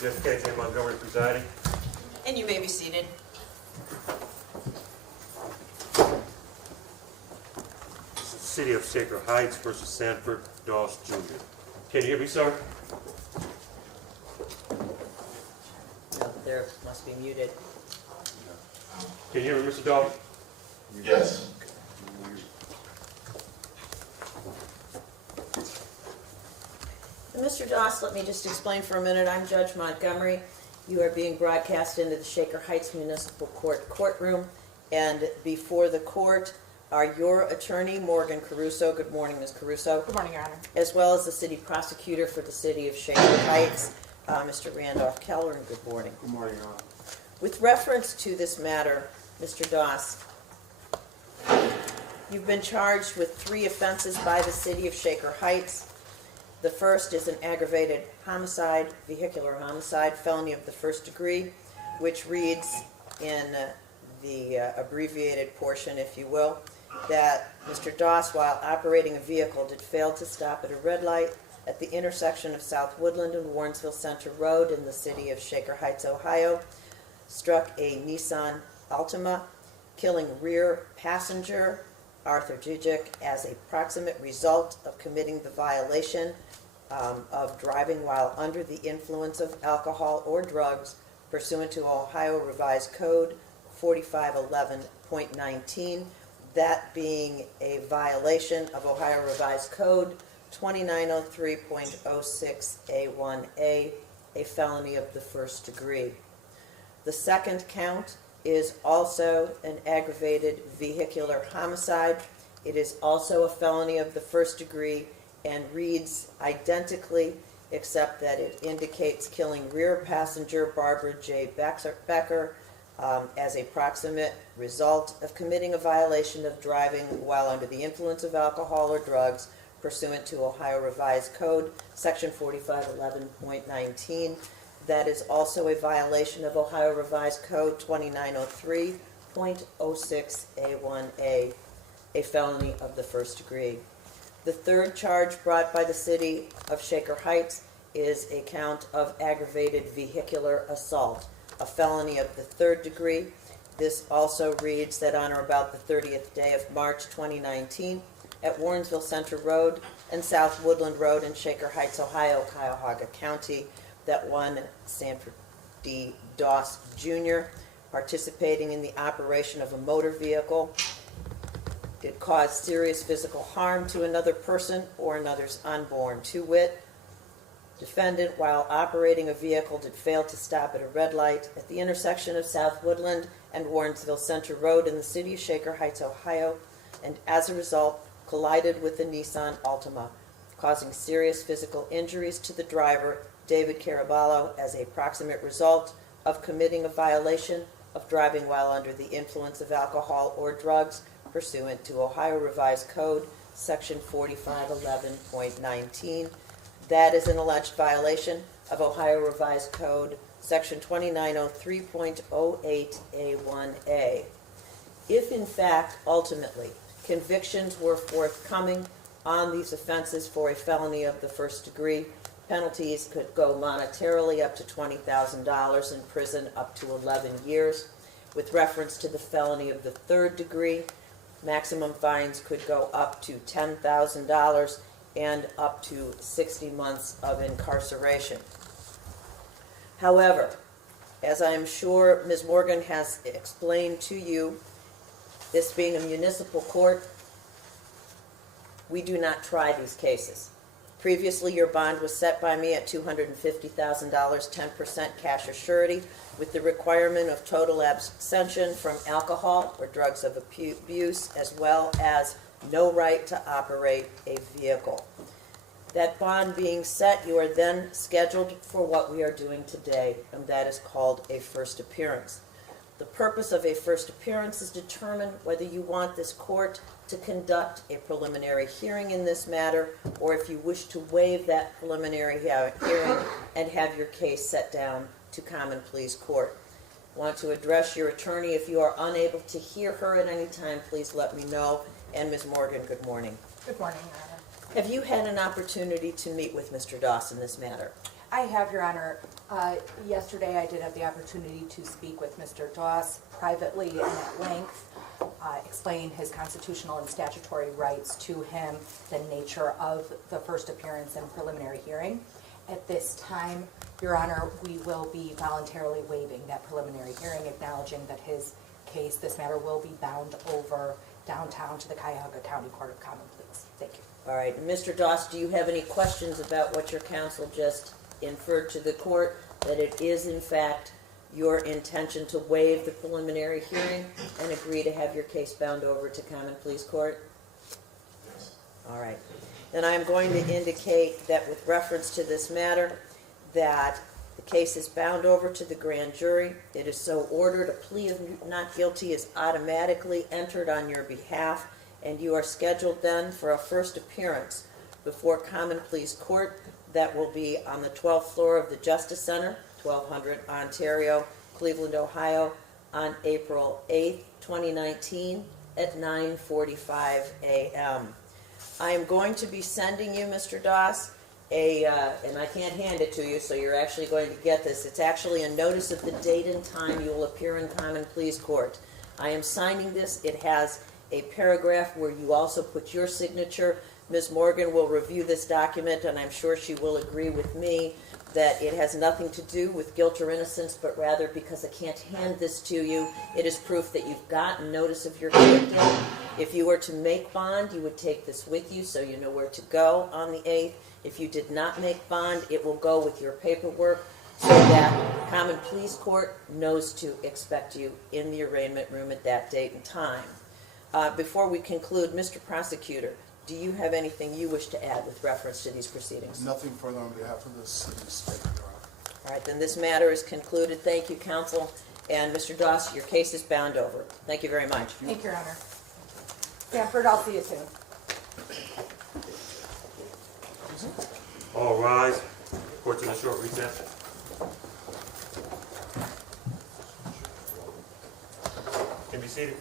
Jessica J. Montgomery presiding. And you may be seated. City of Shaker Heights versus Sanford Doss Jr. Can you hear me, sir? Up there must be muted. Can you hear me, Mr. Doss? Yes. Mr. Doss, let me just explain for a minute. I'm Judge Montgomery. You are being broadcast into the Shaker Heights Municipal Court courtroom. And before the court are your attorney, Morgan Caruso. Good morning, Ms. Caruso. Good morning, Your Honor. As well as the city prosecutor for the city of Shaker Heights, Mr. Randolph Keller, and good morning. Good morning, Your Honor. With reference to this matter, Mr. Doss, you've been charged with 3 offenses by the city of Shaker Heights. The first is an aggravated homicide, vehicular homicide, felony of the first degree, which reads in the abbreviated portion, if you will, that Mr. Doss, while operating a vehicle, did fail to stop at a red light at the intersection of South Woodland and Warrensville Center Road in the city of Shaker Heights, Ohio, struck a Nissan Altima, killing rear passenger Arthur Jijic as a proximate result of committing the violation of driving while under the influence of alcohol or drugs pursuant to Ohio Revised Code 4511.19, that being a violation of Ohio Revised Code 2903.06A1A, a felony of the first degree. The second count is also an aggravated vehicular homicide. It is also a felony of the first degree and reads identically, except that it indicates killing rear passenger Barbara J. Becker as a proximate result of committing a violation of driving while under the influence of alcohol or drugs pursuant to Ohio Revised Code, Section 4511.19. That is also a violation of Ohio Revised Code 2903.06A1A, a felony of the first degree. The third charge brought by the city of Shaker Heights is a count of aggravated vehicular assault, a felony of the third degree. This also reads that on or about the 30th day of March 2019 at Warrensville Center Road and South Woodland Road in Shaker Heights, Ohio, Cuyahoga County, that one Sanford D. Doss Jr., participating in the operation of a motor vehicle, did cause serious physical harm to another person or another's unborn. To wit, defendant, while operating a vehicle, did fail to stop at a red light at the intersection of South Woodland and Warrensville Center Road in the city of Shaker Heights, Ohio, and as a result collided with the Nissan Altima, causing serious physical injuries to the driver, David Caraballo, as a proximate result of committing a violation of driving while under the influence of alcohol or drugs pursuant to Ohio Revised Code, Section 4511.19. That is an alleged violation of Ohio Revised Code, Section 2903.08A1A. If, in fact, ultimately, convictions were forthcoming on these offenses for a felony of the first degree, penalties could go monetarily up to $20,000, in prison up to 11 years. With reference to the felony of the third degree, maximum fines could go up to $10,000 and up to 60 months of incarceration. However, as I am sure Ms. Morgan has explained to you, this being a municipal court, we do not try these cases. Previously, your bond was set by me at $250,000, 10% cash or surety, with the requirement of total abstention from alcohol or drugs of abuse, as well as no right to operate a vehicle. That bond being set, you are then scheduled for what we are doing today, and that is called a first appearance. The purpose of a first appearance is to determine whether you want this court to conduct a preliminary hearing in this matter, or if you wish to waive that preliminary hearing and have your case set down to common pleas court. I want to address your attorney. If you are unable to hear her at any time, please let me know. And Ms. Morgan, good morning. Good morning, Your Honor. Have you had an opportunity to meet with Mr. Doss in this matter? I have, Your Honor. Yesterday, I did have the opportunity to speak with Mr. Doss privately and at length, explaining his constitutional and statutory rights to him, the nature of the first appearance and preliminary hearing. At this time, Your Honor, we will be voluntarily waiving that preliminary hearing, acknowledging that his case, this matter, will be bound over downtown to the Cuyahoga County Court of Common Pleas. Thank you. All right, and Mr. Doss, do you have any questions about what your counsel just inferred to the court, that it is in fact your intention to waive the preliminary hearing and agree to have your case bound over to Common Pleas Court? Yes. All right. Then I'm going to indicate that with reference to this matter, that the case is bound over to the grand jury. It is so ordered. A plea of not guilty is automatically entered on your behalf, and you are scheduled then for a first appearance before Common Pleas Court. That will be on the 12th floor of the Justice Center, 1200 Ontario, Cleveland, Ohio, on April 8th, 2019 at 9:45 a.m. I am going to be sending you, Mr. Doss, and I can't hand it to you, so you're actually going to get this. It's actually a notice of the date and time you will appear in Common Pleas Court. I am signing this. It has a paragraph where you also put your signature. Ms. Morgan will review this document, and I'm sure she will agree with me that it has nothing to do with guilt or innocence, but rather because I can't hand this to you, it is proof that you've gotten notice of your guilt. If you were to make bond, you would take this with you so you know where to go on the 8th. If you did not make bond, it will go with your paperwork so that Common Pleas Court knows to expect you in the arraignment room at that date and time. Before we conclude, Mr. Prosecutor, do you have anything you wish to add with reference to these proceedings? Nothing further on behalf of the city state, Your Honor. All right, then this matter is concluded. Thank you, counsel. And Mr. Doss, your case is bound over. Thank you very much. Thank you, Your Honor. Sanford, I'll see you soon. All rise. Court's in a short recess. Can be seated.